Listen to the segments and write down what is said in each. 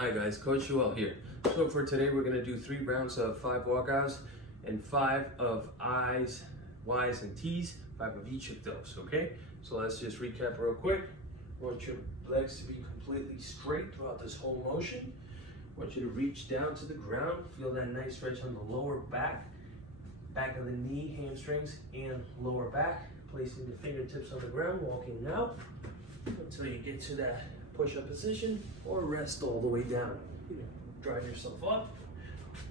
Hi guys, Coach Joel here. So for today we're gonna do 3 rounds of 5 walkouts and 5 of I's, Y's, and T's, 5 of each of those, okay? So let's just recap real quick. I want your legs to be completely straight throughout this whole motion. I want you to reach down to the ground, feel that nice stretch on the lower back, back of the knee, hamstrings, and lower back. Placing the fingertips on the ground, walking out until you get to that push-up position, or rest all the way down. Drive yourself up,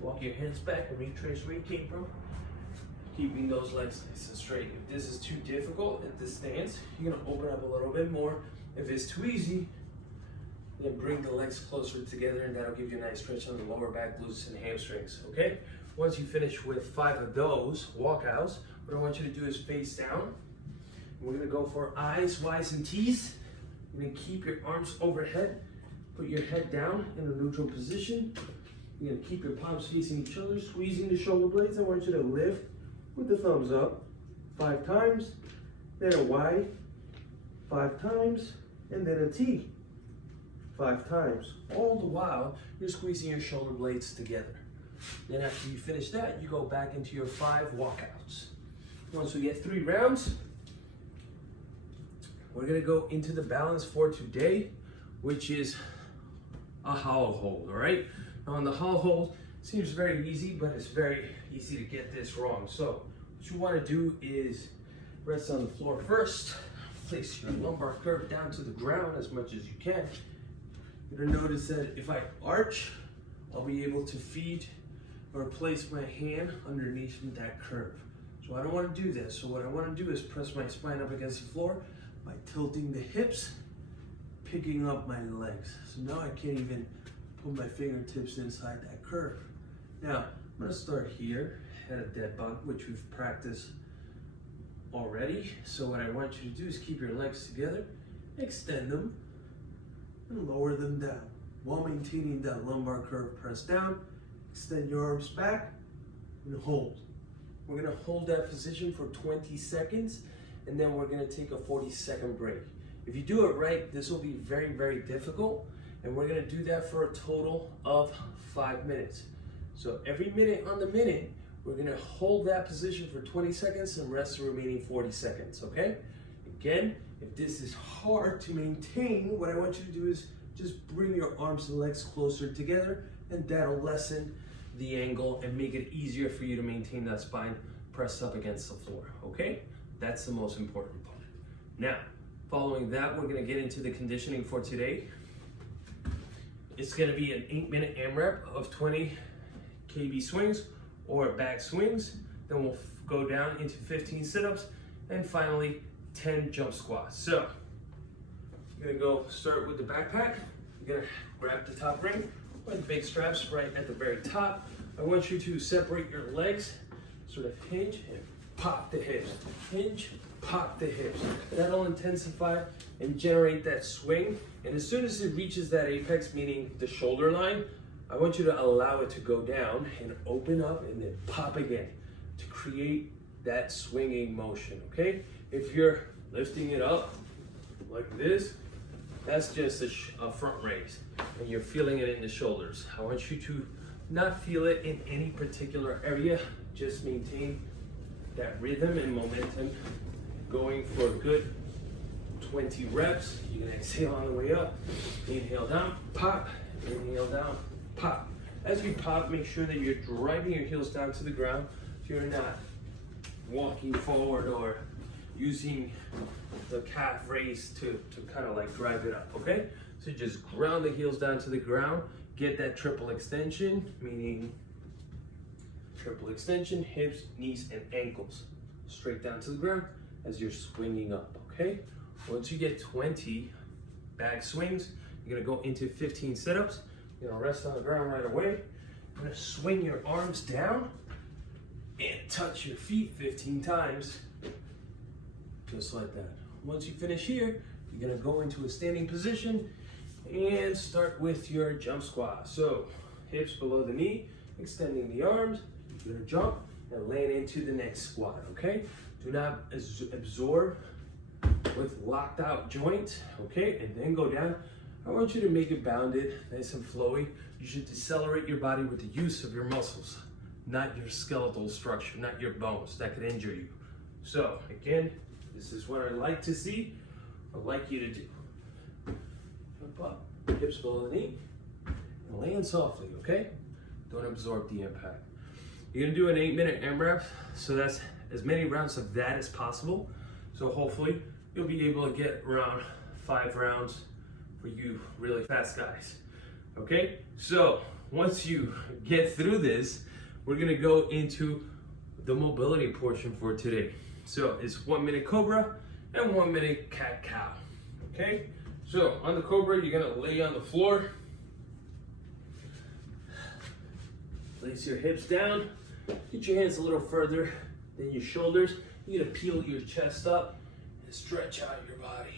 walk your hands back and retrace where you came from, keeping those legs nice and straight. If this is too difficult at this stance, you're gonna open up a little bit more. If it's too easy, then bring the legs closer together, and that'll give you a nice stretch on the lower back, glutes, and hamstrings, okay? Once you finish with 5 of those walkouts, what I want you to do is face down. We're gonna go for I's, Y's, and T's. You're gonna keep your arms overhead, put your head down in a neutral position. You're gonna keep your palms facing each other, squeezing the shoulder blades. I want you to lift with the thumbs up 5 times, then a Y 5 times, and then a T 5 times. All the while, you're squeezing your shoulder blades together. Then after you finish that, you go back into your 5 walkouts. Once we get 3 rounds, we're gonna go into the balance for today, which is a hollow hold, all right? Now on the hollow hold, seems very easy, but it's very easy to get this wrong. So what you wanna do is rest on the floor first, place your lumbar curve down to the ground as much as you can. You're gonna notice that if I arch, I'll be able to feed or place my hand underneath that curve. So I don't wanna do this. So what I wanna do is press my spine up against the floor by tilting the hips, picking up my legs. So now I can't even put my fingertips inside that curve. Now, I'm gonna start here at a dead bug, which we've practiced already. So what I want you to do is keep your legs together, extend them, and lower them down while maintaining that lumbar curve. Press down, extend your arms back, and hold. We're gonna hold that position for 20 seconds, and then we're gonna take a 40-second break. If you do it right, this will be very, very difficult, and we're gonna do that for a total of 5 minutes. So every minute on the minute, we're gonna hold that position for 20 seconds and rest the remaining 40 seconds, okay? Again, if this is hard to maintain, what I want you to do is just bring your arms and legs closer together, and that'll lessen the angle and make it easier for you to maintain that spine pressed up against the floor, okay? That's the most important part. Now, following that, we're gonna get into the conditioning for today. It's gonna be an 8-minute AMRAP of 20 kb swings or back swings. Then we'll go down into 15 sit-ups, and finally 10 jump squats. So, you're gonna go start with the backpack. You're gonna grab the top ring, with the big straps right at the very top. I want you to separate your legs, sort of hinge and pop the hips. Hinge, pop the hips. That'll intensify and generate that swing. And as soon as it reaches that apex, meaning the shoulder line, I want you to allow it to go down and open up and then pop again to create that swinging motion, okay? If you're lifting it up like this, that's just a front raise, and you're feeling it in the shoulders. I want you to not feel it in any particular area, just maintain that rhythm and momentum, going for a good 20 reps. You can exhale on the way up, inhale down, pop, inhale down, pop. As you pop, make sure that you're driving your heels down to the ground, so you're not walking forward or using the calf raise to kind of like drive it up, okay? So just ground the heels down to the ground, get that triple extension, meaning triple extension, hips, knees, and ankles. Straight down to the ground as you're swinging up, okay? Once you get 20 back swings, you're gonna go into 15 sit-ups. You're gonna rest on the ground right away. You're gonna swing your arms down and touch your feet 15 times, just like that. Once you finish here, you're gonna go into a standing position and start with your jump squat. So, hips below the knee, extending the arms, you're gonna jump and land into the next squat, okay? Do not absorb with locked out joints, okay? And then go down. I want you to make it bounded, nice and flowy. You should decelerate your body with the use of your muscles, not your skeletal structure, not your bones. That could injure you. So again, this is what I like to see. I'd like you to do. Jump up, hips below the knee, and land softly, okay? Don't absorb the impact. You're gonna do an 8-minute AMRAP, so that's as many rounds of that as possible. So hopefully you'll be able to get around 5 rounds for you really fast guys. Okay, so once you get through this, we're gonna go into the mobility portion for today. So it's 1-minute Cobra and 1-minute cat cow. Okay, so on the Cobra, you're gonna lay on the floor, place your hips down, get your hands a little further than your shoulders. You're gonna peel your chest up and stretch out your body.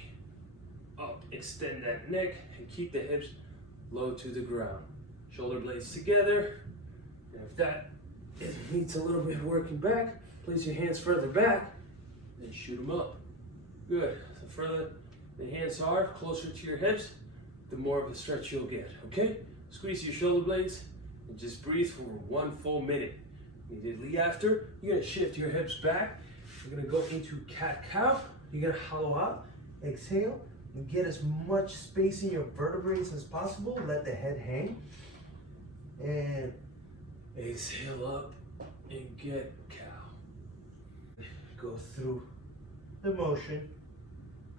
Up, extend that neck and keep the hips low to the ground. Shoulder blades together. And if that needs a little bit of working back, place your hands further back and shoot them up. Good. The further the hands are closer to your hips, the more of a stretch you'll get. Okay? Squeeze your shoulder blades and just breathe for 1 full minute. Immediately after, you're gonna shift your hips back. You're gonna go into cat-cow. You're gonna hollow out, exhale, and get as much space in your vertebrae as possible. Let the head hang. And exhale up and get cow. Go through the motion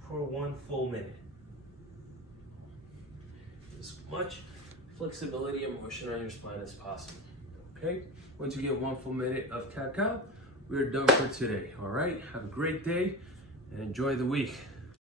for 1 full minute. As much flexibility and motion on your spine as possible. Okay? Once you get 1 full minute of cat-cow, we're done for today. All right? Have a great day and enjoy the week.